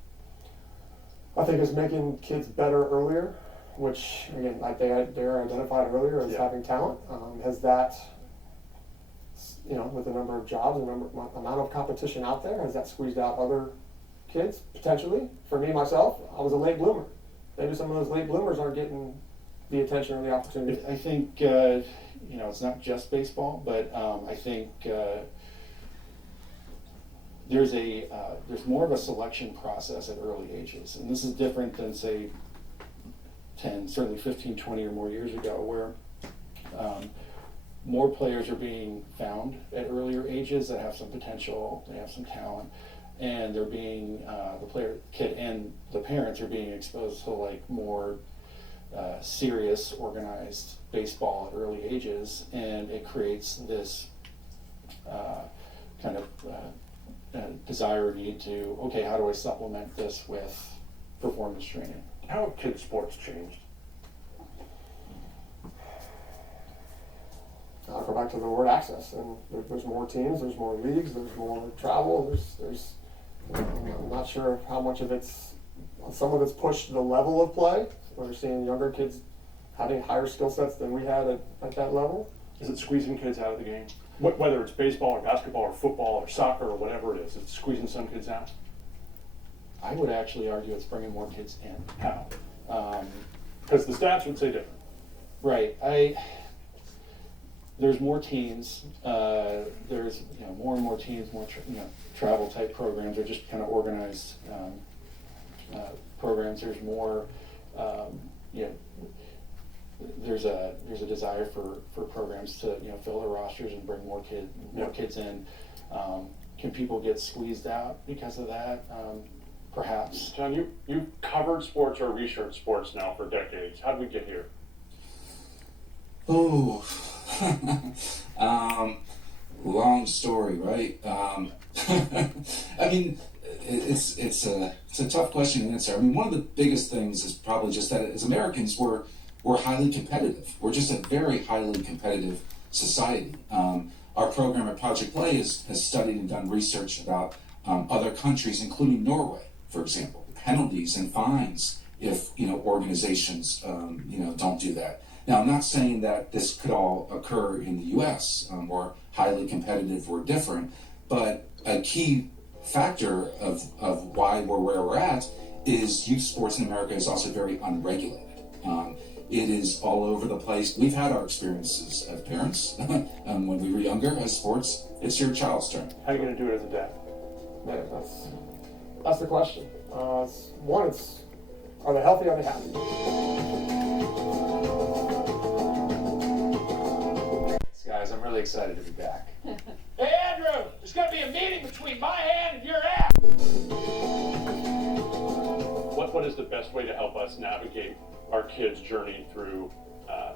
I think it's making kids better earlier, which, again, like they're identified earlier as having talent. Has that, with the number of jobs and amount of competition out there, has that squeezed out other kids, potentially? For me, myself, I was a late bloomer. Maybe some of those late bloomers aren't getting the attention or the opportunity. I think, it's not just baseball, but I think there's more of a selection process at early ages. And this is different than, say, 10, certainly 15, 20 or more years ago, where more players are being found at earlier ages that have some potential, they have some talent, and they're being, the kid and the parents are being exposed to like more serious, organized baseball at early ages, and it creates this kind of desire or need to, okay, how do I supplement this with performance training? How have kids' sports changed? I'll go back to the word access, and there's more teams, there's more leagues, there's more travel, there's I'm not sure how much of some of it's pushed the level of play. We're seeing younger kids having higher skill sets than we had at that level. Is it squeezing kids out of the game? Whether it's baseball or basketball or football or soccer or whatever it is, it's squeezing some kids out? I would actually argue it's bringing more kids in. How? Because the stats would say different. Right. There's more teams. There's more and more teams, more travel type programs, or just kind of organized programs. There's more. There's a desire for programs to fill their rosters and bring more kids in. Can people get squeezed out because of that? Perhaps. John, you've covered sports or researched sports now for decades. How did we get here? Oh, long story, right? I mean, it's a tough question to answer. I mean, one of the biggest things is probably just that as Americans, we're highly competitive. We're just a very highly competitive society. Our program at Project Play has studied and done research about other countries, including Norway, for example, penalties and fines if organizations don't do that. Now, I'm not saying that this could all occur in the U.S. We're highly competitive, we're different, but a key factor of why we're where we're at is youth sports in America is also very unregulated. It is all over the place. We've had our experiences as parents when we were younger as sports. It's your child's turn. How are you going to do it as a dad? Man, that's the question. One, it's Are they healthy? Are they happy? Guys, I'm really excited to be back. Hey, Andrew, there's going to be a meeting between my hand and your ass. What is the best way to help us navigate our kids' journey through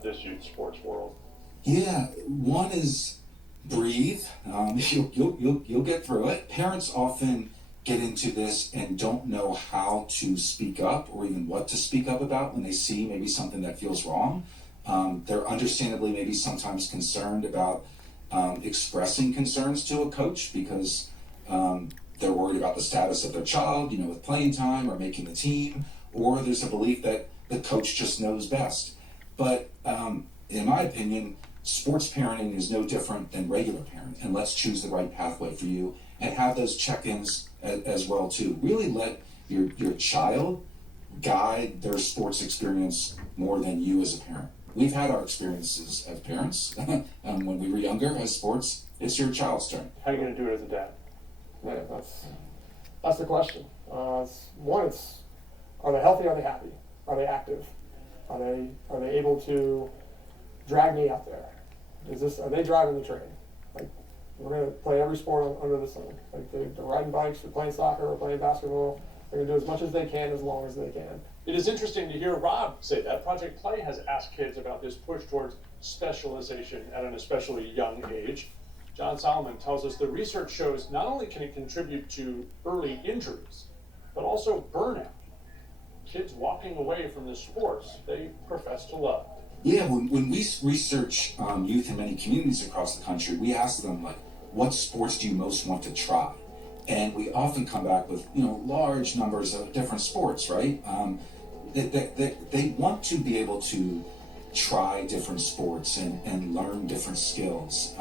this youth sports world? Yeah, one is breathe. You'll get through it. Parents often get into this and don't know how to speak up or even what to speak up about when they see maybe something that feels wrong. They're understandably maybe sometimes concerned about expressing concerns to a coach because they're worried about the status of their child, with playing time or making the team, or there's a belief that the coach just knows best. But in my opinion, sports parenting is no different than regular parenting, and let's choose the right pathway for you and have those check-ins as well too. Really let your child guide their sports experience more than you as a parent. We've had our experiences as parents when we were younger as sports. It's your child's turn. How are you going to do it as a dad? Yeah, that's the question. One, it's are they healthy? Are they happy? Are they active? Are they able to drag me out there? Are they driving the train? Like, we're going to play every sport under the sun. Like they're riding bikes, they're playing soccer, or playing basketball. They're going to do as much as they can as long as they can. It is interesting to hear Rob say that. Project Play has asked kids about this push towards specialization at an especially young age. John Solomon tells us the research shows not only can it contribute to early injuries, but also burnout. Kids walking away from the sports they profess to love. Yeah, when we research youth in many communities across the country, we ask them, like, what sports do you most want to try? And we often come back with, large numbers of different sports, right? They want to be able to try different sports and learn different skills.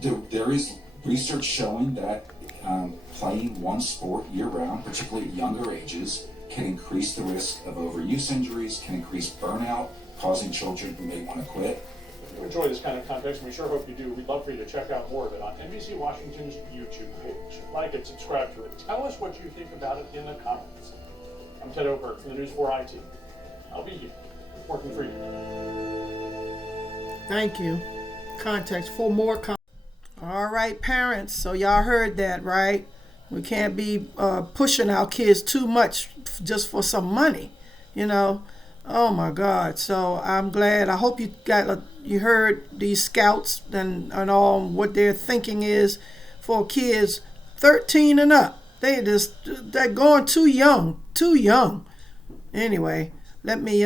There is research showing that playing one sport year-round, particularly at younger ages, can increase the risk of overuse injuries, can increase burnout, causing children who may want to quit. If you enjoy this kind of context, and we sure hope you do, we'd love for you to check out more of it on NBC Washington's YouTube page. Like it, subscribe to it. Tell us what you think about it in the comments. I'm Ted Oberg from the News 4 IT. I'll be here, working for you. Thank you. Context for more context. All right, parents. So y'all heard that, right? We can't be pushing our kids too much just for some money, Oh my God! So I'm glad. I hope you heard these scouts and all what their thinking is for kids 13 and up. They're going too young. Anyway, let me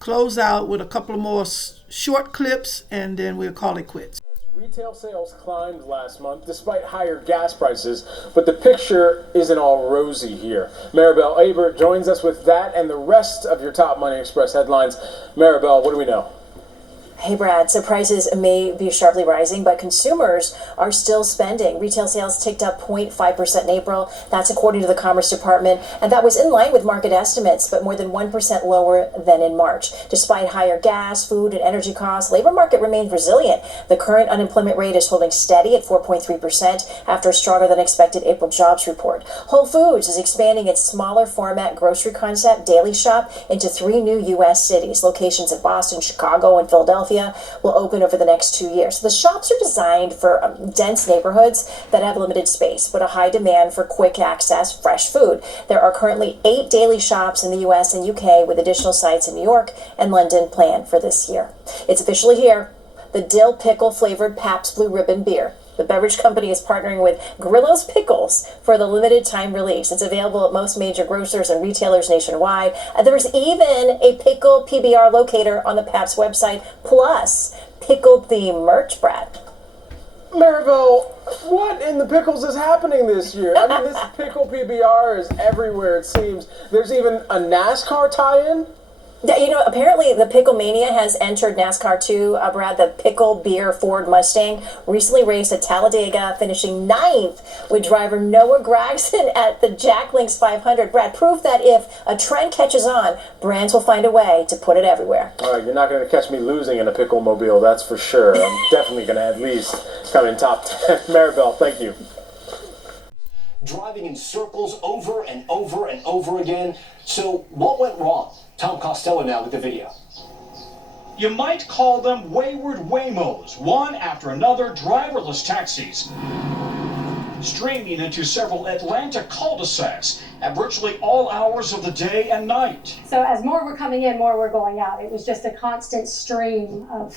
close out with a couple of more short clips, and then we'll call it quits. Retail sales climbed last month despite higher gas prices, but the picture isn't all rosy here. Maribel Aber joins us with that and the rest of your top Money Express headlines. Maribel, what do we know? Hey Brad, so prices may be sharply rising, but consumers are still spending. Retail sales ticked up 0.5% in April. That's according to the Commerce Department, and that was in line with market estimates, but more than 1% lower than in March. Despite higher gas, food, and energy costs, labor market remains resilient. The current unemployment rate is holding steady at 4.3% after a stronger than expected April jobs report. Whole Foods is expanding its smaller format grocery concept, Daily Shop, into 3 new U.S. cities. Locations in Boston, Chicago, and Philadelphia will open over the next 2 years. The shops are designed for dense neighborhoods that have limited space, but a high demand for quick access, fresh food. There are currently 8 Daily Shops in the U.S. and UK, with additional sites in New York and London planned for this year. It's officially here. The dill pickle flavored Pabst Blue Ribbon beer. The beverage company is partnering with Grillo's Pickles for the limited time release. It's available at most major grocers and retailers nationwide. There's even a pickle PBR locator on the Pabst website, plus pickle themed merch, Brad. Maribel, what in the pickles is happening this year? I mean, this pickle PBR is everywhere, it seems. There's even a NASCAR tie-in? Apparently the Pickle Mania has entered NASCAR too. Brad, the Pickle Beer Ford Mustang recently raced at Talladega, finishing 9th with driver Noah Gragson at the Jack Links 500. Brad, proof that if a trend catches on, brands will find a way to put it everywhere. All right, you're not going to catch me losing in a pickle mobile, that's for sure. I'm definitely going to at least come in top 10. Maribel, thank you. driving in circles over and over and over again. So what went wrong? Tom Costello now with the video. You might call them wayward Waymos, one after another driverless taxis, streaming into several Atlanta cul-de-sacs at virtually all hours of the day and night. So as more were coming in, more were going out. It was just a constant stream of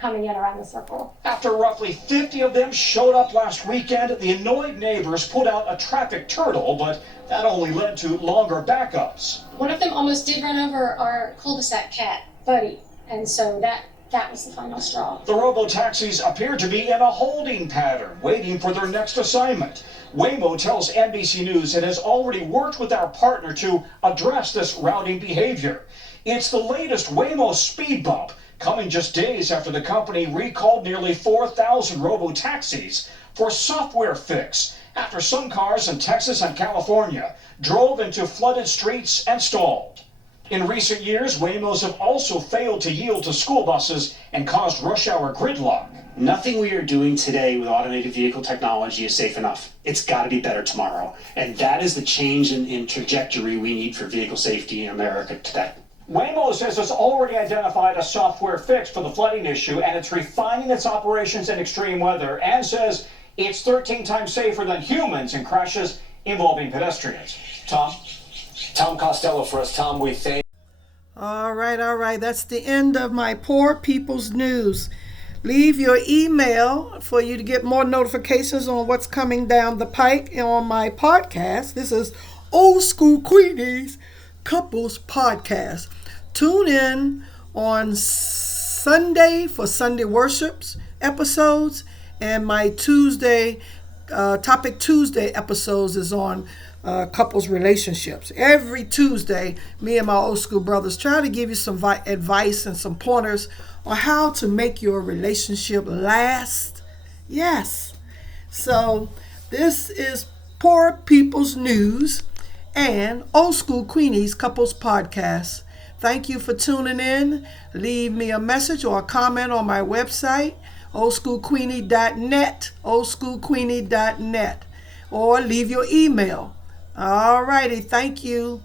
coming in around the circle. After roughly 50 of them showed up last weekend, the annoyed neighbors put out a traffic turtle, but that only led to longer backups. One of them almost did run over our cul-de-sac cat, Buddy, and so that was the final straw. The robo-taxis appear to be in a holding pattern, waiting for their next assignment. Waymo tells NBC News it has already worked with our partner to address this routing behavior. It's the latest Waymo speed bump, coming just days after the company recalled nearly 4,000 robo-taxis for software fix after some cars in Texas and California drove into flooded streets and stalled. In recent years, Waymos have also failed to yield to school buses and caused rush hour gridlock. Nothing we are doing today with automated vehicle technology is safe enough. It's got to be better tomorrow. And that is the change in trajectory we need for vehicle safety in America today. Waymo says it's already identified a software fix for the flooding issue, and it's refining its operations in extreme weather, and says it's 13 times safer than humans in crashes involving pedestrians. Tom Costello for us. Tom, we thank. All right. That's the end of my Poor People's News. Leave your email for you to get more notifications on what's coming down the pike on my podcast. This is Old School Queenies Couples Podcast. Tune in on Sunday for Sunday worships episodes, and my Tuesday, Topic Tuesday episodes is on couples relationships. Every Tuesday, me and my old school brothers try to give you some advice and some pointers on how to make your relationship last. Yes. So this is Poor People's News and Old School Queenies Couples Podcast. Thank you for tuning in. Leave me a message or a comment on my website, oldschoolqueenie.net, oldschoolqueenie.net, or leave your email. All righty. Thank you.